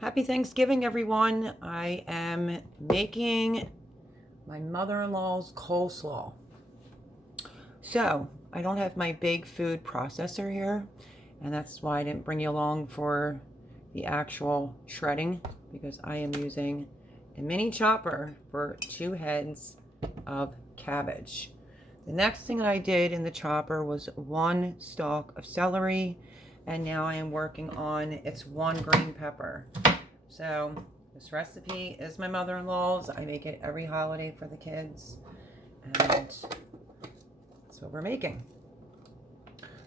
Happy Thanksgiving, everyone. I am making my mother-in-law's coleslaw. So, I don't have my big food processor here, and that's why I didn't bring you along for the actual shredding, because I am using a mini chopper for 2 heads of cabbage. The next thing that I did in the chopper was 1 stalk of celery, and now I am working on its 1 green pepper. So this recipe is my mother-in-law's. I make it every holiday for the kids, and that's what we're making.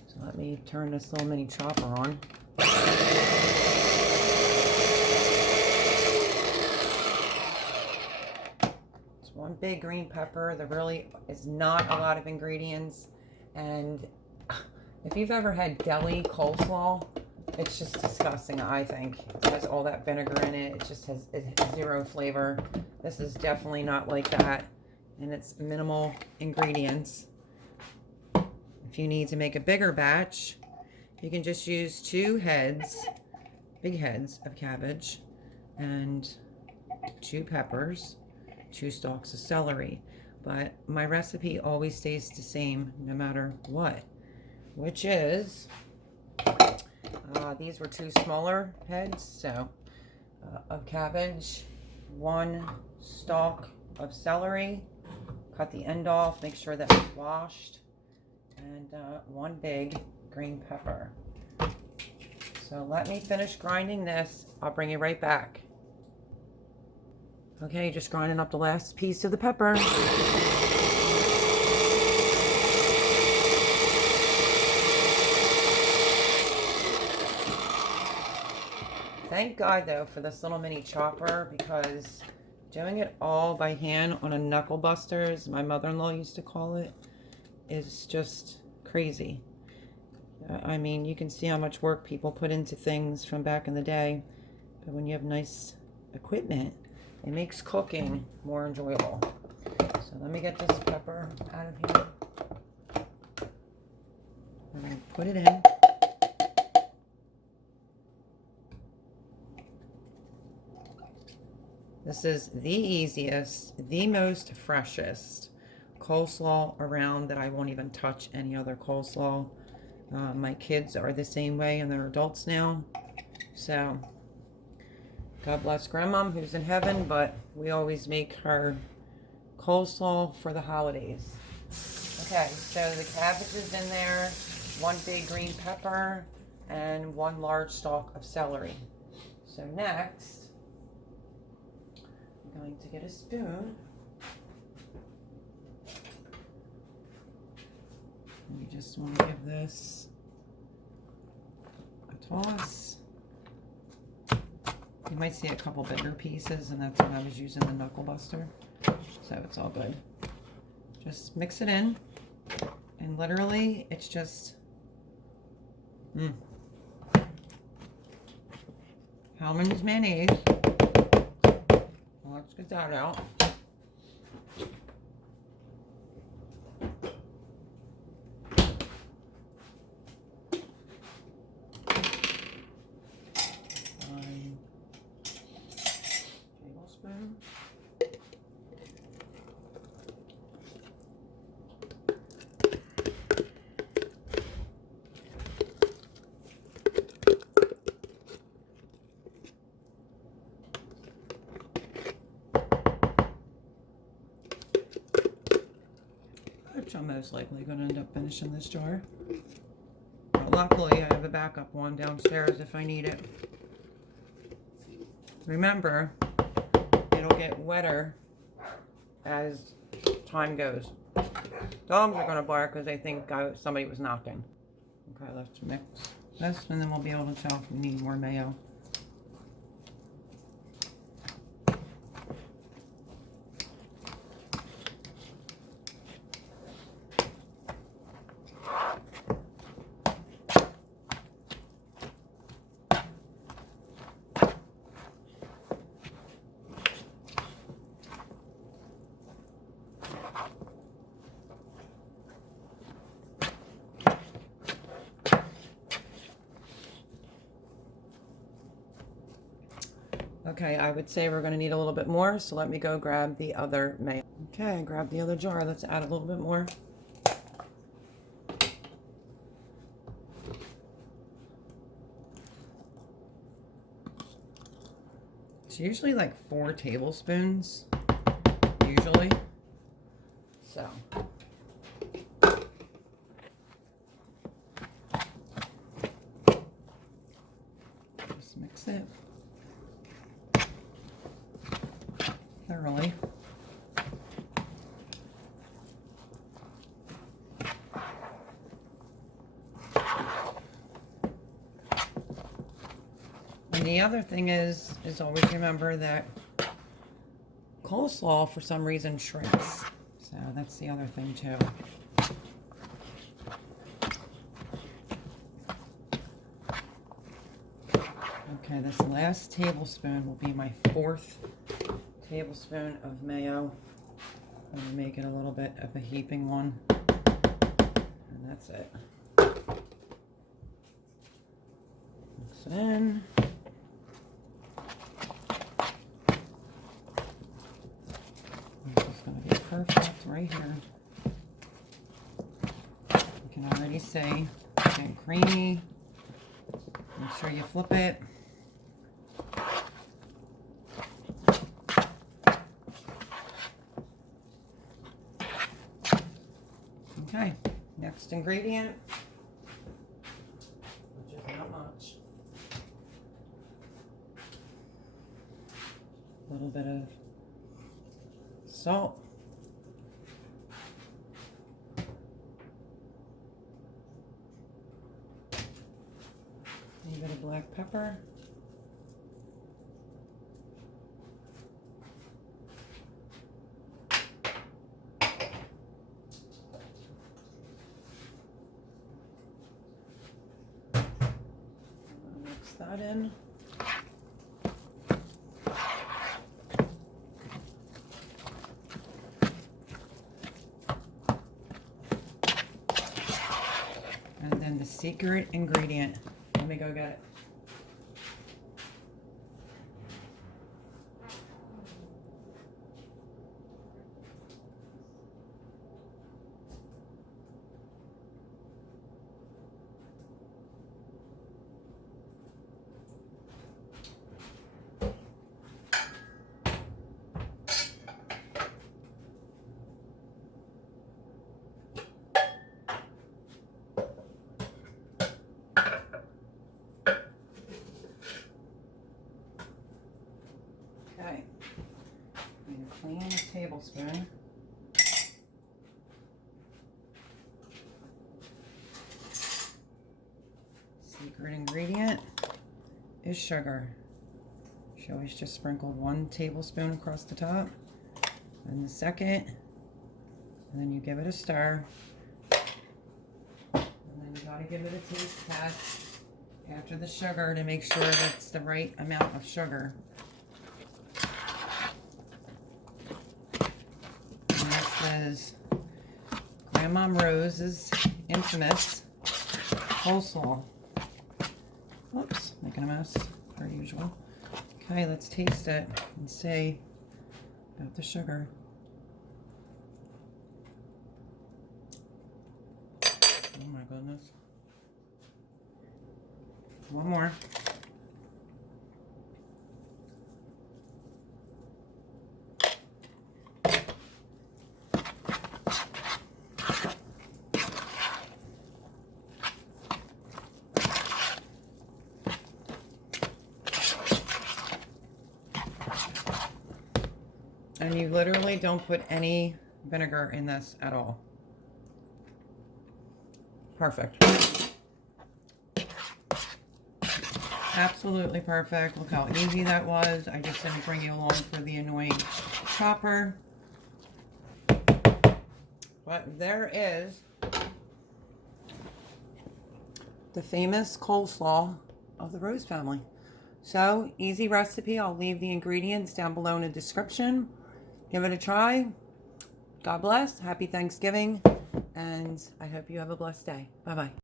So let me turn this little mini chopper on. It's 1 big green pepper. There really is not a lot of ingredients, and if you've ever had deli coleslaw, it's just disgusting, I think. It has all that vinegar in it. It just has 0 flavor. This is definitely not like that, and it's minimal ingredients. If you need to make a bigger batch, you can just use 2 heads, big heads of cabbage, and 2 peppers, 2 stalks of celery. But my recipe always stays the same no matter what, which is these were 2 smaller heads, so of cabbage, 1 stalk of celery, cut the end off, make sure that it's washed, and 1 big green pepper. So let me finish grinding this. I'll bring you right back. Okay, just grinding up the last piece of the pepper. Thank God, though, for this little mini chopper, because doing it all by hand on a knuckle buster, as my mother-in-law used to call it, is just crazy. I mean, you can see how much work people put into things from back in the day, but when you have nice equipment, it makes cooking more enjoyable. So let me get this pepper out of here. I'm going to put it in. This is the easiest, the most freshest coleslaw around that I won't even touch any other coleslaw. My kids are the same way, and they're adults now. So, God bless Grandma, who's in heaven, but we always make her coleslaw for the holidays. Okay, so the cabbage is in there, 1 big green pepper, and 1 large stalk of celery. So next, I'm going to get a spoon. You just want to give this a toss. You might see a couple bigger pieces, and that's when I was using the knuckle buster. So it's all good. Just mix it in, and literally it's just Hellmann's mayonnaise. Let's get that out. Tablespoon. Which I'm most likely going to end up finishing this jar. But luckily, I have a backup one downstairs if I need it. Remember, it'll get wetter as time goes. Dogs are going to bark because they think somebody was knocking. Okay, let's mix this, and then we'll be able to tell if we need more mayo. Okay, I would say we're going to need a little bit more, so let me go grab the other mayo. Okay, grab the other jar. Let's add a little bit more. It's usually like 4 tablespoons, usually. So. Just mix it thoroughly. And the other thing is always remember that coleslaw for some reason shrinks. So that's the other thing too. Okay, this last tablespoon will be my 4th tablespoon of mayo. I'm going to make it a little bit of a heaping one. And that's it. Mix it in. This is going to be perfect right here. You can already see it's getting creamy. Make sure you flip it. Okay, next ingredient, which is not much. A little bit of salt. A little bit of black pepper. Mix that in. And then the secret ingredient. Let me go get it. Okay, I'm going to clean a tablespoon. Secret ingredient is sugar. She always just sprinkled 1 tablespoon across the top, and the second, and then you give it a stir, and then you gotta give it a taste test after the sugar to make sure that's the right amount of sugar. Is Grandma Rose's infamous coleslaw. Oops, making a mess, per usual. Okay, let's taste it and see about the sugar. Oh my goodness. One more. And you literally don't put any vinegar in this at all. Perfect. Absolutely perfect. Look how easy that was. I just didn't bring you along for the annoying chopper. But there is the famous coleslaw of the Rose family. So, easy recipe. I'll leave the ingredients down below in the description. Give it a try. God bless. Happy Thanksgiving. And I hope you have a blessed day. Bye-bye.